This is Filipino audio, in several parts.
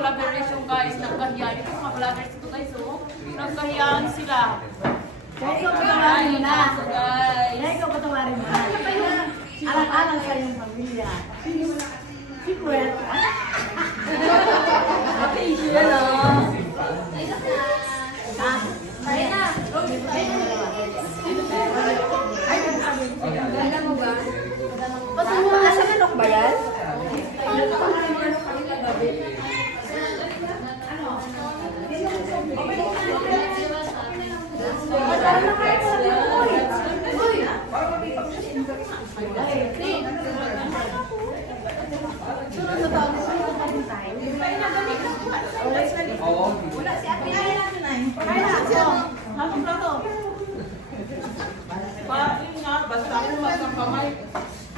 collaboration guys, nagkahiyaan. Ito mga vloggers ito guys, oh. Nagkahiyaan sila. Kaya ikaw patawarin mo na. So guys. Kaya ikaw patawarin mo na. Alang-alang sa iyong pamilya. Secret. Okay, yan oh. Kaya na. Alam mo ba? Asa manok ba yan? Wala si Ate Ay natin ay. Yun nga, basta ako magkakamay.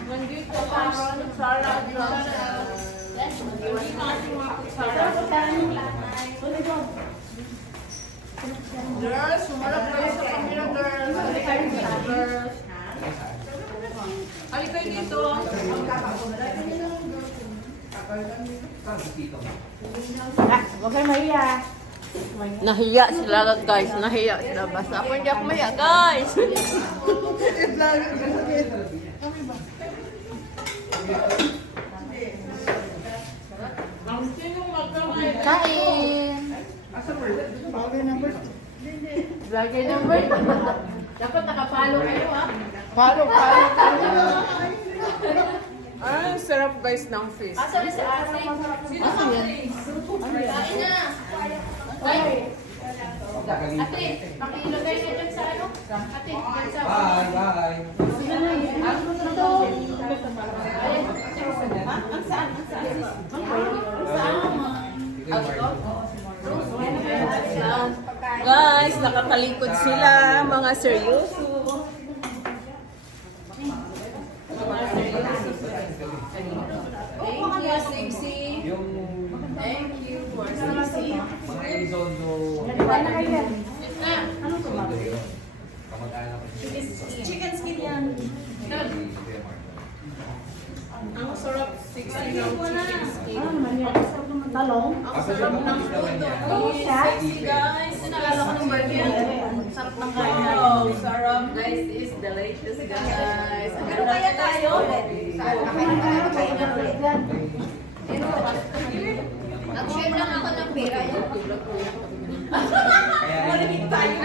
Nandito ang salad lang. Hindi natin makutsara. Girls, sumarap kayo sa camera, girls. Girls. Halika kayo dito. Huwag kayo mahiya. Nahiya sila guys, nahiya sila. Basta ako hindi ako mahiya guys. Kain. Vlogger number. Dapat nakapalo kayo ha. Palo. Ay, sarap guys ng fish. Asa na si Ate? Sino sa Ate? Kain na. Ate, pakilagay niya dyan sa ano? Ate, dyan sa... Bye, bye. Guys, nakatalikod sila, mga seryoso. Thank you, Sixy. Yung Thank you for Sixy. mga Elizondo. Ano kayo? Ano to ba? Kamag-anak ko. Chicken skin yan. Ang sarap, Sixy ng chicken skin. Ano naman yan? Talong? Ang Asa siya sarap ng pumunta naman luto. yan? Oo, siya. Sexy guys. Sinalala ko ng birthday yan. Sarap ng kain. Wow, sarap guys. Is delicious guys. Pero kaya tayo? Nag-share lang ako ng pera. Malamig tayo.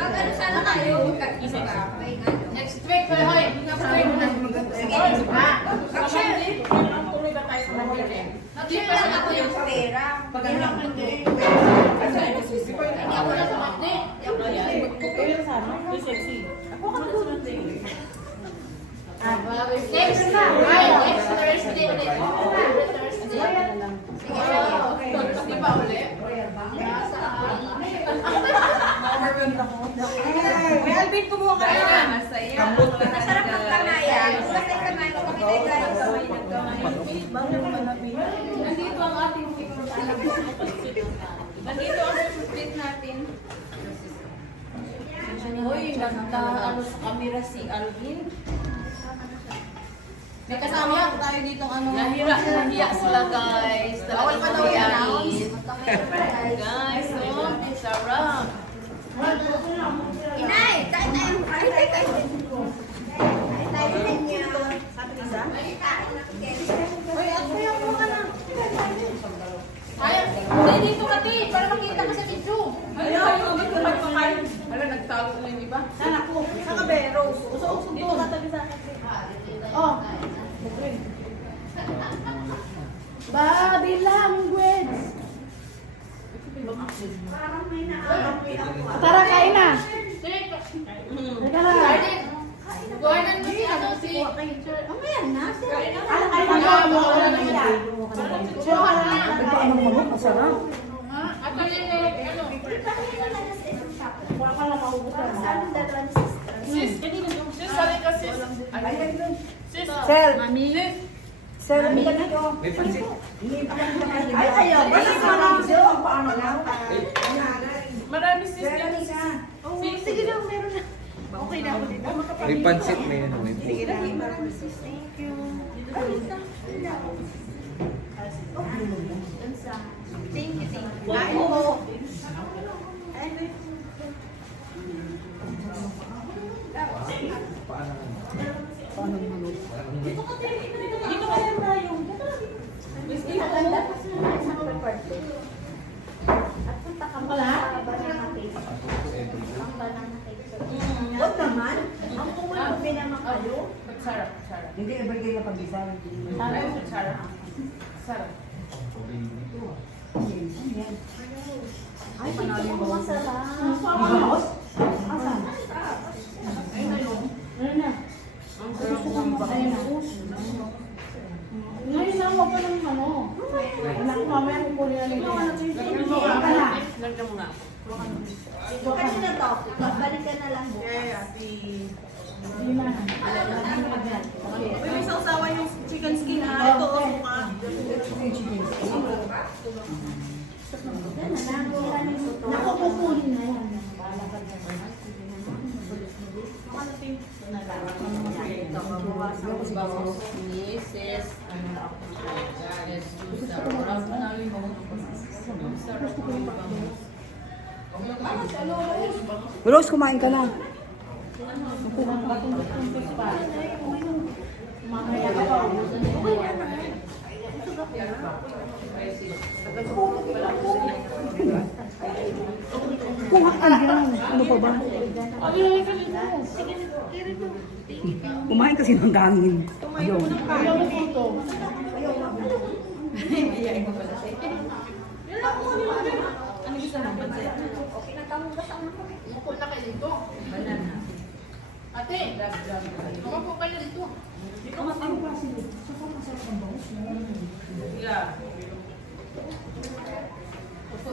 Pag ano sana tayo? Isa ka. Next week, hoy. Next week. Sige. Mag-share. Tuloy ba tayo sa weekend? Nag-share lang ako ng pera. Pag ano lang hindi. Hindi ako na sa Monday. Sexy. Ako ka na sa Monday. Next na. Next Thursday ulit. Thursday. Sige ba ulit? May Alvin, kumuha ka na. Masaya. Masarap ng kanayan. Basta yung kanayan ko kami tayo galing sa may Nandito ang ating nandito ang split natin. Uy, ganda. Ano sa camera si Alvin? May kasama tayo dito ano. Nahiya sila guys. Bawal pa daw yan. Guys, oh, sarap. Inay! Kain tayo! Kain tayo! Kain tayo niya. Uy, at kaya mo ka na. Ay, dito ka din, para makita ka sa video. Ayaw, dito magpakain. Wala, nagtago na yung iba. Sana ko. Saan ka ba, Rose? Usok-usok doon. Katabi sa akin. Oh. Babi lang, Gweds. Tara, kain na. Teka lang. Gordon mo si ano si... Mamaya na. Masarap. At ano? Wala ka lang maubusan. Sis, sis, sali ka sis. Sis, Sel. mami. Sel, May pansit. ay, ayaw. Basta Marami sis. Sige lang, meron na. Okay May pansit, may ano, may Sige po. na. Maraming sis. Thank you. Thank you. Thank you. Kain mo. Dito kaya na yung... Maganda pa sa mga birthday. At punta ka mo sa banana cake. Ang banana cake. Huwag naman. Ang kumul ko pinamang kayo. Sarap, sarap. Hindi, ibigay na pag-isa. Ay, sarap. Sarap. Ay, panalo mo masarap. Asan? Ano na? Ang sarap ng Ayun na. Ngayon na mo pa ng ano. Anak, mamaya kukunin na nito. Lagyan mo nga. Kasi na to, balik ka na lang bukas. Hindi na. May sausawa yung chicken skin ha. Ito, suka. Naku, kukunin na yan. Misis. Sarap na namin mo. Sarap Rose, kumain ka na. Mamaya ka pa. Kuha ka yan. Ano pa ba? Kumain kasi ng kanin. Ayaw. Ayaw mo ito. Ano gusto mo? Upo na kayo dito. Banana. Ate, upo kayo dito. Dito ka pa. Yeah. Upo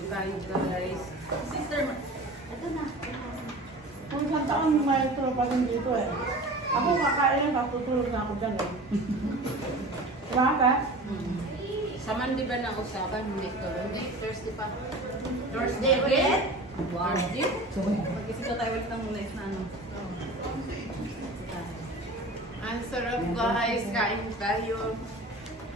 tayo guys. Sister, Ito na. Kung isang taon may tropa din dito eh. Ako kakain, matutulog na ako dyan eh. Diba ka? sa Monday ba na usapan? Hindi to. Hindi, Thursday pa. Thursday ulit? Thursday? Kasi ko tayo ulit ng live na ano. Ang sarap guys, kain tayo.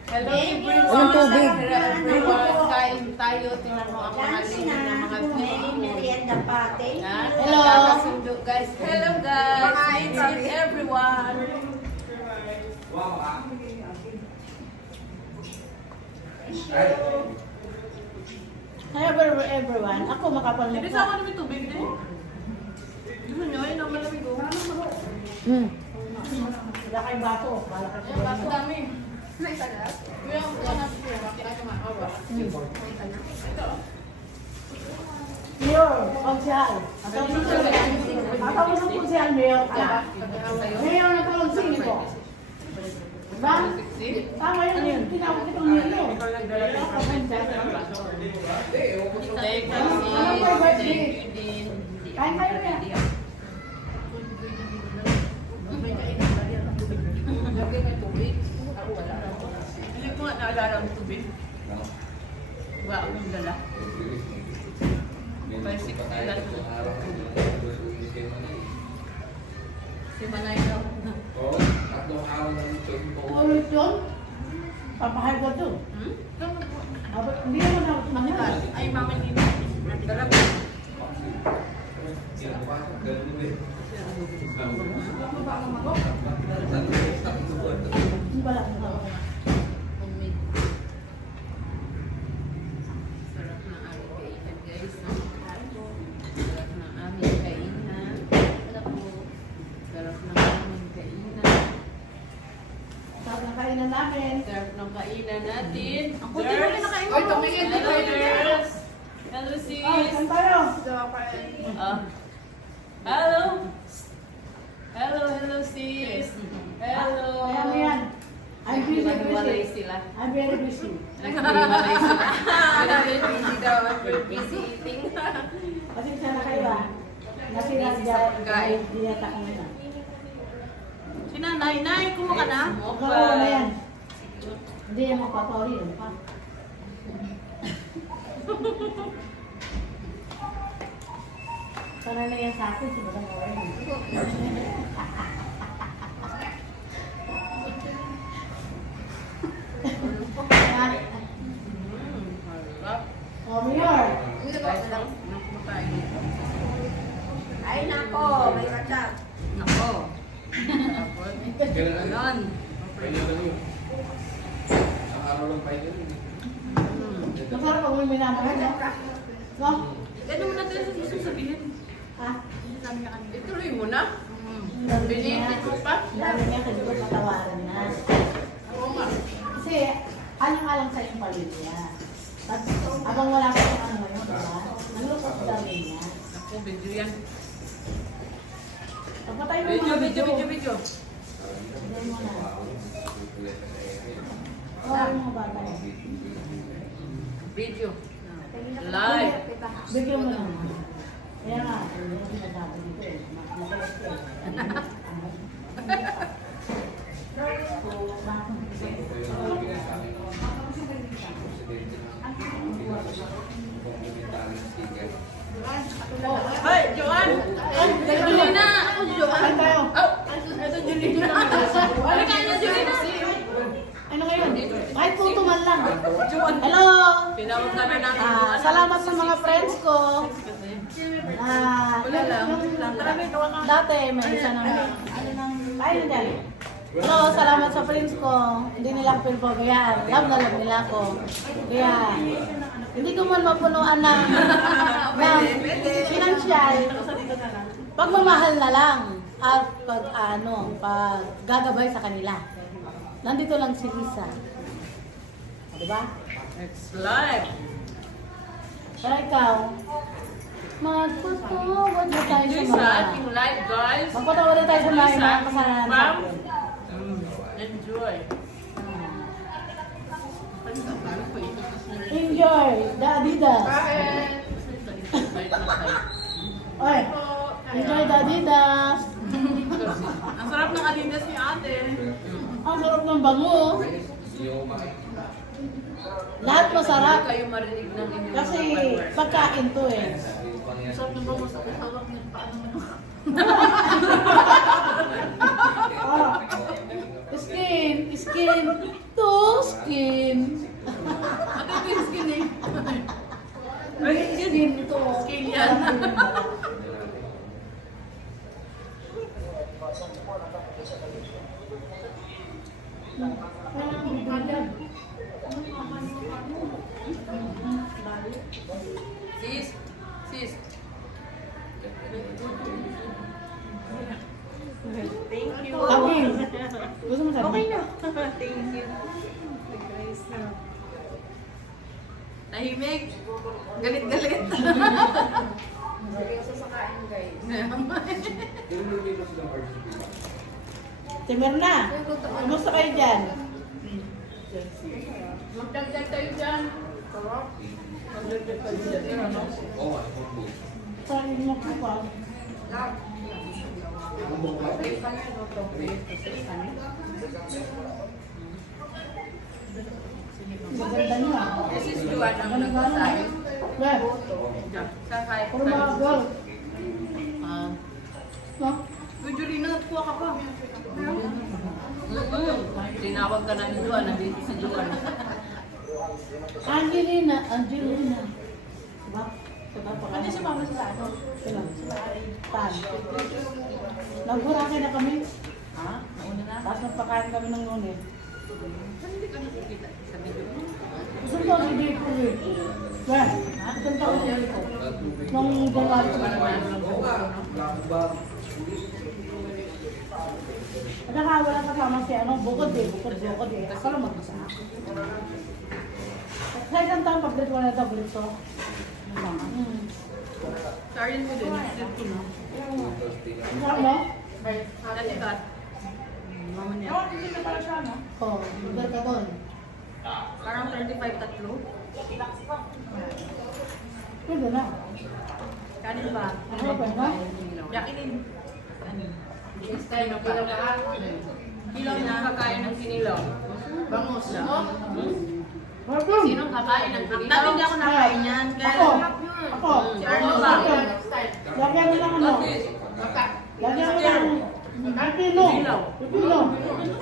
Hello Thank you. everyone. Walang tubig. Everyone, kain tayo. Tingnan mo ang mga Lunch linya na. ng mga May merienda pa. Thank Yan. you. Hello. Nagkakasundo, guys. Hello guys. It's everyone. Hi everyone. Ako makapal na Hindi sa ako namin tubig din. Gusto nyo, yun ang malamig ko. Wala kayong baso. Wala kayong Ang baso. dami. Kuya, ang kuha natin kuya. Bakit ako maawa? Mayor, konsyal. Atau mo sa konsyal, Mayor ka. Mayor na ka ng 5. Diba? Tama yun yun. Tinawag itong Mayor. Thank you, Ano po yung birthday? Thank you din. Kain kayo yan. Lagi may tubig. Ako wala. Hindi ko nga naalala ang tubig. Wala akong dala. Si Manay daw. Ulit yun? Papahay ko doon. Hindi naman ako tumakas. Ay, mama hindi. Sarap. Hindi pala. Homemade. Sarap ng aming kainan, guys. Sarap ng aming kainan. Sarap ng aming kainan. Sarap na kainan namin. Sarap ng kainan natin. Ang puti mo kinakain mo. Oy, tumingin dito, girls. Hello, sis. Saan tayo? Hello. Hello, sis. Hello. Ayan mo yan. I'm busy, Naghiwalay busy. sila. I'm very busy. Naghiwalay sila. Very busy daw. Very busy eating. Kasi sana kayo ah. Nasira siya. Dahil diyata ko na. Si nanay, nay, kumuha ka na? Magkaroon na yan. Hindi yan magpapawali. Ano pa? Sana na yan sa akin. Siguro na Sarap. Oh, Mayor. Guys lang, kumakain. Ay, nako, may ratap. Nako. Tapos, ganon. Masarap pag may minamahal, no? No? Ano mo natin sa gusto sabihin? Ha? Ituloy mo na. Dami Binitin mo pa. Dami niya, kasi ko patawaran na. Oo nga. Kasi, alang-alang sa iyong pamilya. Tapos, abang wala ka sa ano ngayon, diba? Nalulungkot sa dami niya. Ako, video yan. Pagpatay mo Video, mga video, video, video. Hindi mo na. Wala yung mga bata niya. Video. Live. Bigyan mo na. Kaya nga, yung sinasabi dito eh. Matalas ko Hoy, Joan! Julina! Ako, Joan! Saan tayo? Oh, ito, Julina. Ano kayo na, Julina? Ano ngayon? Kahit puto man lang. Joan. Hello! Pinawag na natin. Salamat sa mga friends ko. Wala lang. Dati may isa ng tayo na dyan. Hello, salamat sa friends ko. Hindi nila ako pinapabayaan. Love na love nila ako. Kaya, hindi ko man mapunuan ng financial. Pagmamahal na lang. At pag gagabay sa kanila. Nandito lang si Lisa. Diba? It's live. Pero ikaw, magpatawad na tayo sa Lisa, mga... ating live, guys. Magpatawad na tayo sa mga Lisa, kasalanan from- natin. Enjoy. Enjoy the Adidas. Oy, enjoy the Adidas. Ang sarap ng Adidas ni ate. Ang sarap ng bango. Lahat masarap. Hindi kayo marinig ng inyong Kasi mga followers. pagkain to eh. Sarap ng bango sa hawak niya. Paano mo Oh. Skin to skin. Ate, ito yung skin eh. Skin to Skin yan. Sis, sis. Saging. Gusto mo saging? Okay na. Thank you. Tahimik. Galit-galit. Seryoso sa kain, guys. Timir na. Kumusta kayo dyan? Magdagdag tayo dyan. Magdagdag tayo dyan. Saging mo ko pa. Maganda niyo ah. This is Juan ang nagpasay. Weh, Sa kahit puro mga girl. No? Uy, Julina, kuha ka pa. Tinawag ka na ni Juan, nandito si Juan. Angelina. Diba? Ano si Mama sa ano? Sila. Tan. Nagburake na kami. Ha? Nauna na? Tapos nagpakain kami ng lunes. Hindi ka nakikita sa video. Gusto ko ang ibig ko rin. Weh, isang taon ko rin ko. Nung January ko naman. At saka wala kasama si ano, bukod eh. Ako lang mag-isa. Sa isang taon, pag-date ko na double ito. Sorry mo din. Dito no? Ang sarap mo? Dati ka. Mama niya. Oo, mag ka doon. Parang 35 tatlo. Pwede na. Kanin ba? Ano ba ba? Yakinin. Style na pa. Kilaw na kakain ng kinilaw. Bangus na. Welcome. Sinong kakain ng kinilaw? Dati hindi ako nakain yan. Ako. Kaya Ako. Si Arlo ba? Lagyan mo lang ano. Lagyan Kinilaw. Pipino.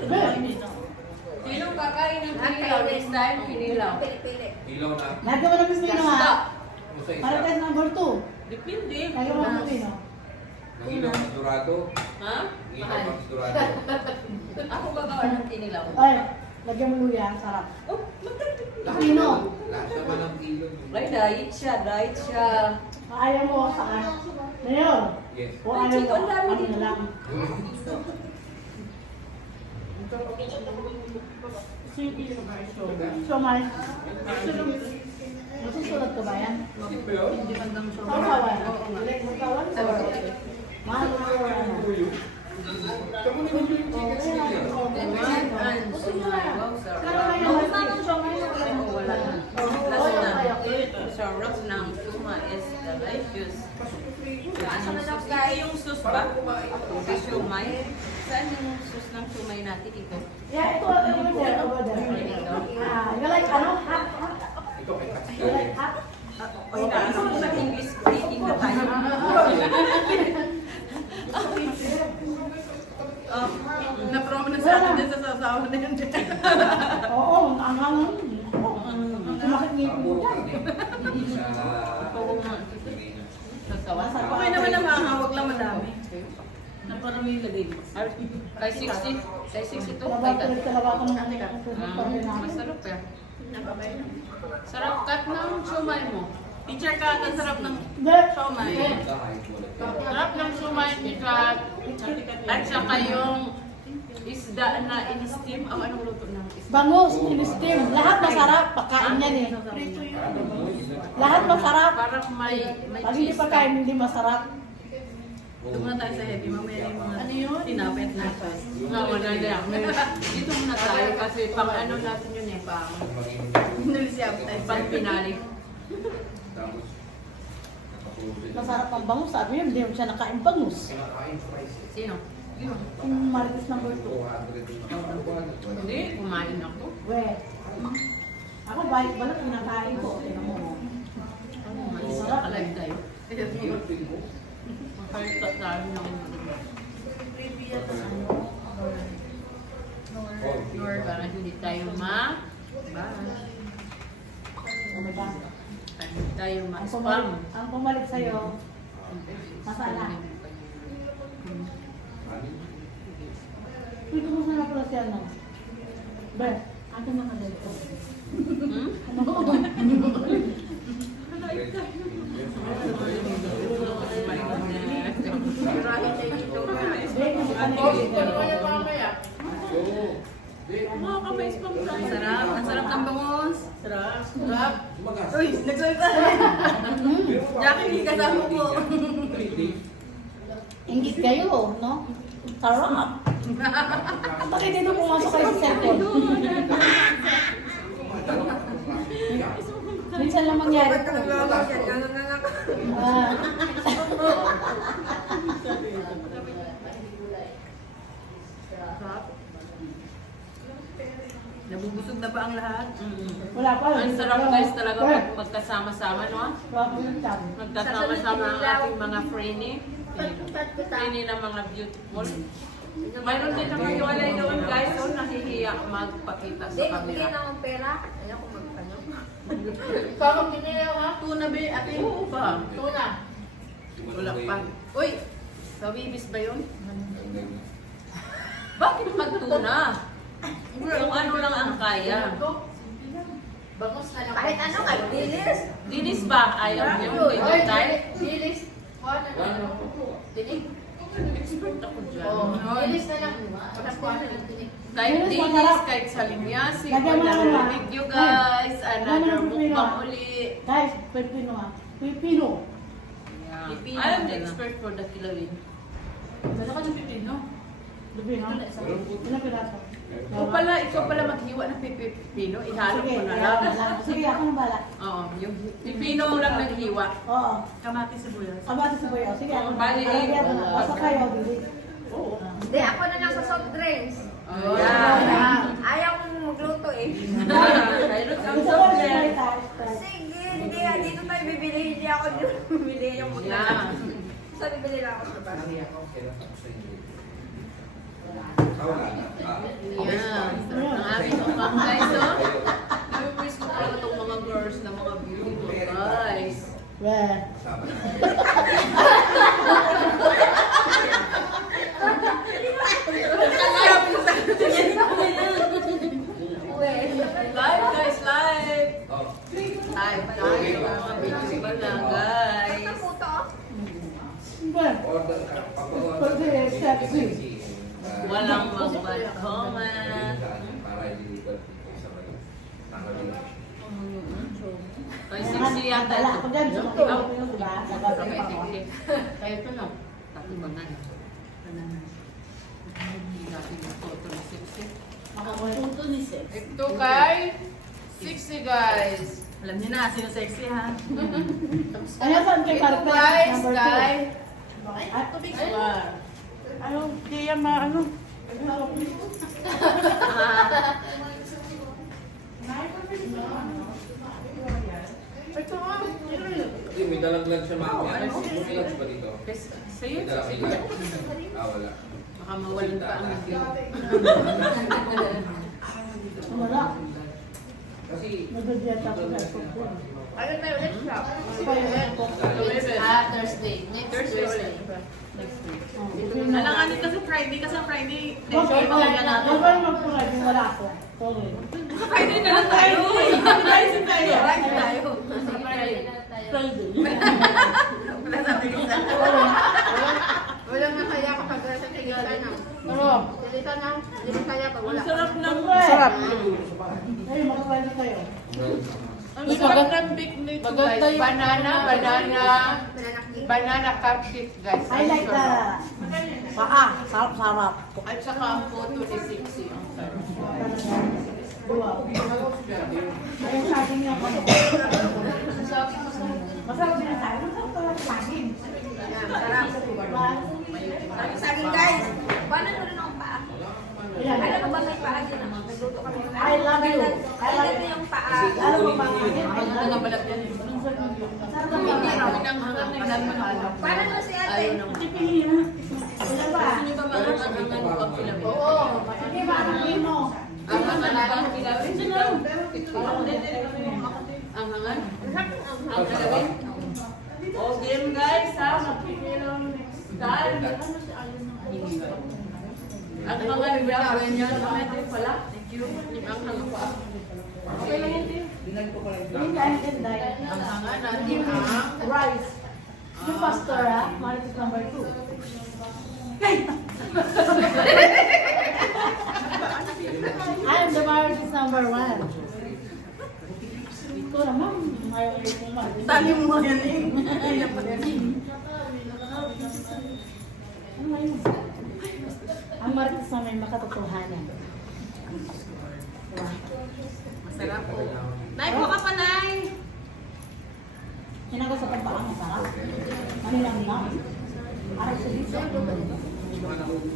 Be. Sinong kakain ng kinilaw this time? Kinilaw. Pili-pili. Ilaw na. Lagyan mo ng pipino ha. Sa isa. Para test number 2. Depende. Lagyan mo ng pipino. Ng ilaw na dorado. Ha? Ilaw na dorado. Ako gagawa ng kinilaw. Ay, lagyan mo luya. Sarap. Oh, maganda. Pipino. Lasa pa ng kilo. Ay, diet siya. Ayaw mo sa Mayor. Yes. O ayaw mo. Ang dami Ano dito. na lang. So, Mike. Masusunod ka ba yan? Hindi hanggang so. Sawawan. Magkawan? Mahal mo ano? And sumayaw. Sarap ng tuma is delicious. Anong sus? Ito yung sus ba? Sa siumay? Saan yung sus ng siumay natin ito? Yeah, ito over there, over there. You like ano? Hot? Ito kay You like hot? Oy, naano sa English speaking na tayo. Na-promo na sa atin din sa sasawa na yun. Oo, ang hangang. Sumakit ngipin mo Puro yan. karne. Sa Okay naman na mahawag lang madami. Naparami yung lagay. Kay 60? Kay 60 to? Kay Nabatuloy talaga ako ng ano. Masarap yan. Sarap cut ng siumay mo. Teacher ka, ang sarap ng Hindi. siomay. Sarap ng siumay ni Kat. At saka yung isda na in-steam. Ang anong luto ng isda? Bangus, in-steam. Lahat masarap. Pagkain yan eh. Lahat masarap. Parang may Pag hindi cheese. pagkain, hindi masarap. Ito muna tayo sa heavy. Mamaya yung mga tinapet na. Wala lang. Dito muna tayo kasi pang ano natin yun eh. Nalis yung appetite. Pang pinali. Tapos, Masarap ang bangus. Sabi yun, hindi mo siya nakain bangus. Sino? Yung marites number 2. Hindi, kumain ako. We. Ako balik-balik pinakain ko. Tingnan mo. Masarap. Alive tayo. Makalita tayo ng para hindi tayo Ano ba? hindi tayo Ang ma-spam. pumalit sa'yo, masala. Pwede mo sana pala siya, no? Be, atin mga dito. Hmm? Ano ba? Be, kasi ka na Mga kamay-spam tayo. Sarap. Ang sarap ng bangus. Sarap. Sarap. Uy, nagsalita na. Jackie, hindi kasama ko. Ingit kayo, no? Sarap. Bakit dito pumasok kayo sa cellphone? Minsan lang mangyari Ba't to. naglalawag yan? Ganun na lang. Ah. Nabubusog na ba ang lahat? Wala pa. Ang sarap guys talaga pag magkasama-sama, no? Wala pa yung time. Magkasama-sama ang ating mga freenie. Freenie na mga beautiful. Mayroon din naman hiwalay doon guys, so nahihiya magpakita sa Hindi, camera. na akong pera. Ayaw ko magkano. Parang ginayaw ha? Tuna ba ate? Oo ba? Tuna. Wala pa. Uy! Sa bibis ba yun? Bakit magtuna? Kung ano lang ang kaya. Bangus na lang. Kahit ano, kahit dilis. Dinis ba? Ayaw niyo? Hindi tayo? Dilis. Dilig? Expert ako dyan. Dilis na lang. Pagkakuha na lang dilig. Kahit Dinis, dinis, masarap. kahit salimyasi. Lagyan mo Another lang. video guys. Another Lagyan mo ng mukbang pipino. uli. Guys, Pilipino ha. Pilipino. Yeah. I am the expert for the kilawin. Wala ka ng pipino. Pilipino. Ilang piraso? Ikaw pala maghiwa ng pipino. Ihalo Sige, ko na kaya lang. Sige, ako nang bala. Oo, yung pipino lang naghiwa. Oo. Kamati sibuyas. Kabati sa boyo. Sige, ako Bali, Basta kayo, Billy. Hindi, ako na lang sa soft drinks. Oh, yeah. Ayaw kong magluto eh. Mayroon kang Gusto ko soft na drink. Sige, hindi. Dito tayo bibili. Hindi ako dito bibili yung Yeah. So, bibili lang ako sa bus. Wala na. Yan. Ang aming mukbang guys, oh. Nami-miss ko talaga itong mga girls na mga beautiful guys. Well, Sama na. Live guys, live! Oh. Live tayo, mga beautiful na guys. well, Order ka. Pwede, sexy. Walang mag-comment. Para i-deliver dito sa mga tanggalin. Ay, sexy yata Wala ito. ako dyan. Sumakit ako yun, diba? Nagagawa Okay, ako. sexy. Kaya ito no, tatlo ba na? Hindi natin yung photo ni sexy. Makakunto ni Sex. Ito kay sexy guys. Alam niyo na, sino sexy ha? Ano saan kay Ito Carpet? guys, Number kay 2. At tubig Ano, di yan ano? Ito nga. Hindi, may dalaglag siya mamaya. May dalaglag ba dito? Sa'yo, May dalaglag. sexy. Wala. Baka mawalan pa ang video. Wala. Kasi, Nagagyan ako na ito. Ano tayo ulit siya? Thursday. Thursday ulit. Alanganin kasi Friday, kasi ang Friday, Huwag enjoy kayo talaga natin. magpulay, yung wala ako. Sorry. Friday na lang tayo. Friday tayo. Right tayo. Friday. Wala sabi ko sa Wala na kaya kapag sa tigatan na. Ano? Dito na. Hindi mo kaya pag wala. Ang sarap ng Sarap. Ay, mag-friday kayo. Ang sarap ng picnic guys. Banana, banana cupcake guys. I like the paa. Sarap-sarap. At saka ang photo ni Sixi. Ang sarap. Wow. Ayun sa akin yung ano. Masarap din ang saging. Masarap talaga ang saging. Sarap. Saging guys. Paano nyo rin ang paa? Ayan. Alam mo ba may paa din naman? Nagluto kami. I love you. I love you. yung paa. Alam mo ba? Ano na balat yan? Hindi namin ang hangang. Paano mo si ate? Ayaw naman. Pipili na. Ano ba? Gusto niyo ba mahangangan pag kilawin? Oo. Hindi ba? Ang mo. Ang hangan ba? Kilawin? Ang hangan? Ang kilawin? Oh, game guys ha. Magpipilo next time. Ang hangan, kilawin yan. Pala. Thank you. Ang hangan pa. Okay lang yan, Tim. Hindi tayo tinday. Ang hangan natin ang Rice. Yung pastor ha? Marites number 2. I am the Marites number 1. Ito naman. Marites number 1. Tali mo yan eh. Ano nga yun? Ang Marites na may makatotohanan. Masarap po. Nay, kuha ka pa, Nay. Yan ako sa pagpaang masarap. Manilang na. Araw sa dito.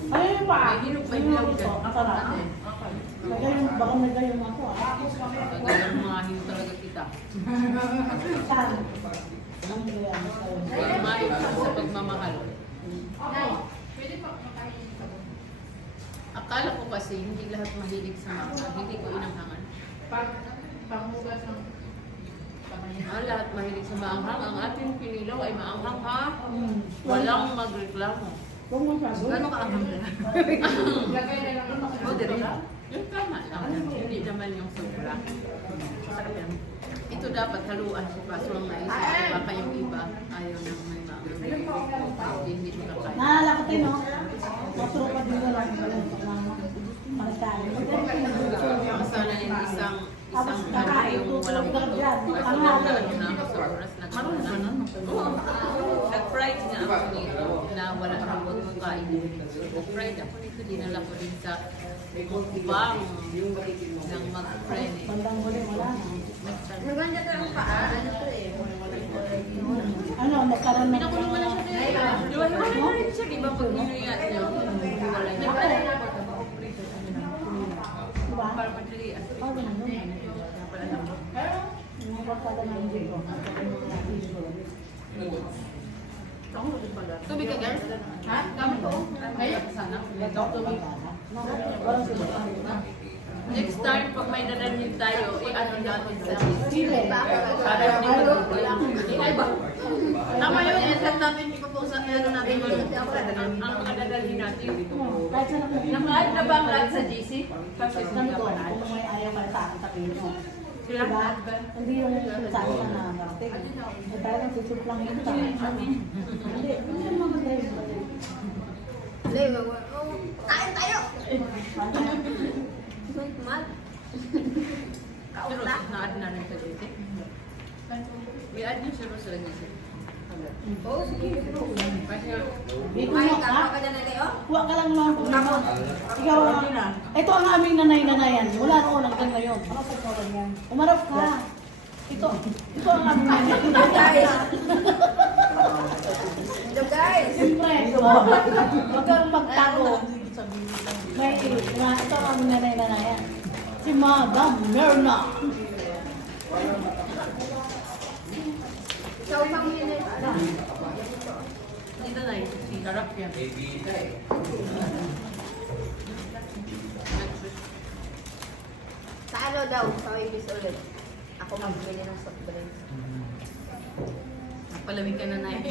Ano yung paa? Hinog pa Yung hilaw ito, dyan. masarap. Nagayong, baka nagayong ako ah. Ang mga hin talaga kita. Saan? Ang gayaan. Kumain sa pagmamahal. Akala ko kasi hindi lahat mahilig sa mga. Hindi ko inanghangan. Panghugas ng Lahat mahilig sa maanghang. Ang ating pinilaw ay maanghang ha. Walang magreklamo. Huwag mo sabi. Gano'n ka ang lagay na lang ang Oh, dire. Yung tama lang. Hindi naman yung sobra. Masarap yan. Ito dapat haluan ko kaso ang naisip. Baka yung iba ayaw nang may maanghang. Hindi makakaya. Naalala ko din, no? Masarap pa din lang. Marasali. Sana yung isang Tapos ano kakain, yung walang buto. Kaso Ang lang halo. na ako sa oras na Marunong ka na. Oo. Nag-fried nga ako nito. Na wala na ako kain. Fried ako nito, dinala ko rin sa bang ng mag-friend. Bandang huli, wala na. Maganda to ang paa. Ano to eh? Ano, nagkaroon ng... Pinakulungan na siya din. Di ba, hiwalay na rin siya, di ba? Pag ninuyat niyo, hiwalay na. Diba? Para madali. Oh, ganun. Kaya pala lang. Mga barkada ng hindi ko. Tubig ka guys? Ha? Kami po. Kaya sana. Dr. Vitana. Walang sila. Next time, pag may dadalhin tayo, i-ano natin sa GC. Sile. Para hindi ka tama yun, i-set natin yung po sa ano natin ang mga dadalhin natin. Kahit saan ako. Nakaad na ba ang lahat sa GC? Kasi kami ko, kung may ayaw ka sa akin, sabihin mo. Diba? Hindi yung sa akin na nakarating. Ay talagang susuplangin ka. Hindi naman magaling. Kain tayo! Mat. Si Rose, na-add na rin sa GC. I-add niyo si Rose sa GC. Oo, sige. Kasi Dito Ay, mo, tama ha? ka dyan na Huwag ka lang lang. Ikaw ang, ito ang aming nanay-nanayan. Mula noon hanggang ngayon. Umarap ka. Ito ang aming nanay-nanayan. Hello guys! Siyempre, huwag kang magtago. Ito ang aming nanay-nanayan. Si Madam Merna. So, pang minute. dito na yun. Sarap yan. Sa ano daw? Sa Ibis ulit. Ako magbili ng soft drinks. Palamig ka na na eh.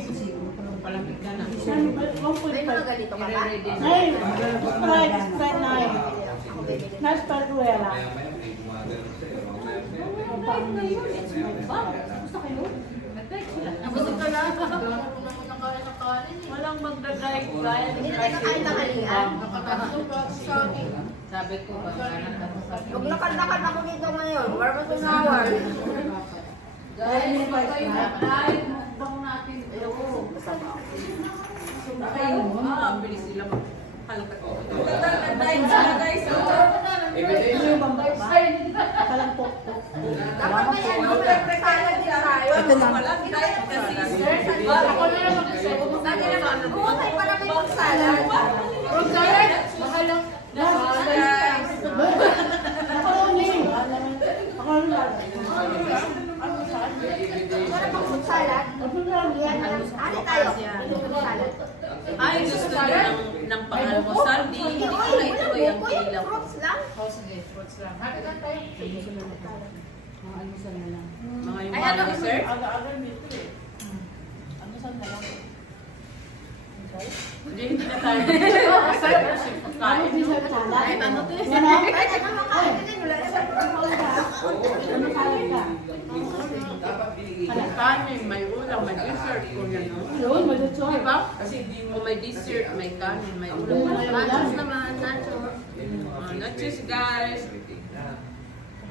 Palamig ka na. May mga ganito ka ba? I-ready na. Ay, Sprite na yun. Ako bibili. Na Sprite Ruela. Busog ka na. Walang magdadrive kaya. Hindi na tayo nakain tanghalian. Sabi ko ba, Huwag lakad-lakad ako dito ngayon. Warm up an hour. Guys, Sprite na. ang bilis sila maghalukot. Ito yung bamba ba? Kalampok. Dapat may ano, may salad din tayo. Ito na. Ako na lang mag-isip. Lagi naman. Oo, may parang may salad. Fruit salad? Mahal lang. Ako lang. Ako lang. Wala pang food salad. Ano tayo? Food salad. Ay, gusto nyo ng pang-almusal. Di Hindi, ko oy, na ito wala yung buko. kailang. Fruits lang. Mga almusal na lang. Mga yung Ay, mga ano, dessert. Almusal na lang. Hindi na tayo. Ano Kain. dessert salad? Ay, ano to? Ano? Ay, ano makain din. Wala na ba? Ano salad ka? Kanin, may ulam, may dessert. Kung yan, no? Yun, may dessert. Diba? Kung may dessert, may kanin, may ulam. Nachos naman, nachos. Nachos, guys.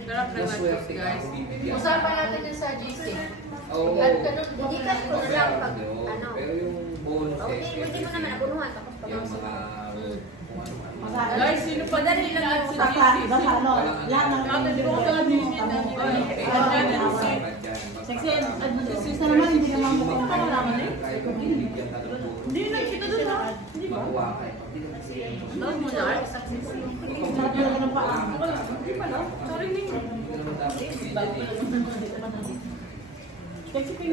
Sarap na nachos, guys. Usapan natin yun sa GC. Oo. Hindi ka ko na lang pag ano. Pero yung bonus Hindi mo naman abunuhan. Tapos pag yung mga... Guys, sino pa dali lang at sa Basta, GC? basta ano, lahat ng Sexy, sister naman, hindi naman mo kung kailangan eh. Hindi na, kita doon na. Love mo na. Sarap talaga ng paa. Sorry, Ning. Sexy pink.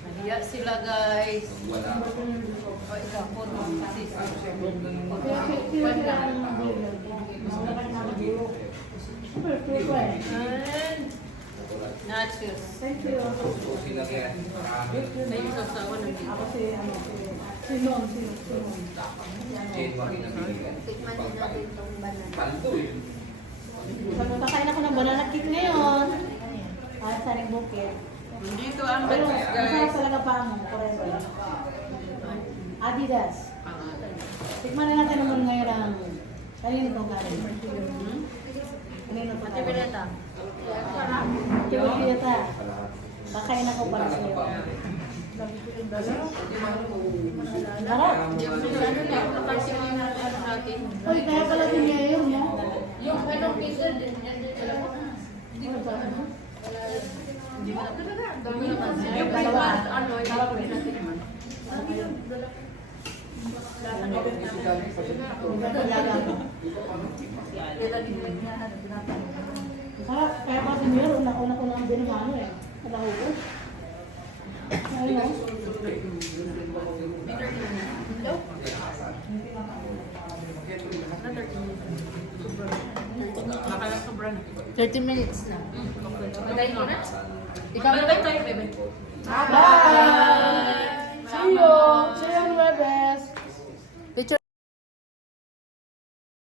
Nahiya sila, guys. Wala. O, ikaw po, sis. Super cute eh. And nachos. Thank you. Susi lang yan. Marami. Ay, yung sasawa ng dito. Ako si, ano, si Non. Jane, wag inabiligan. tikman din natin itong banana. Paldo eh. Kakain ako ng banana cake ngayon. Sa ring bukit. Dito ang Pero, nachos, masarap guys. talaga pa mo. Forever. Adidas. Pangalan. Tikman na natin naman ngayon ang kanino itong kanin. Kanino itong kanin. Pineta. Kibulita. Kakain ako para sa iyo. Harap. Ano na, napansin mo yung ano natin. Uy, kaya pala din niya yun, no? Yung anong pizza din, yan din sila po. Hindi mo na. Dami naman siya. Yung Dalawa. ano, Dalawa. yung natin naman. Sarap. Kaya pala din niya, una ko lang din ang ano eh. Kalahuko. 30 minutes na. Patayin ko na. Ikaw Bye-bye tayo, bye-bye. Bye!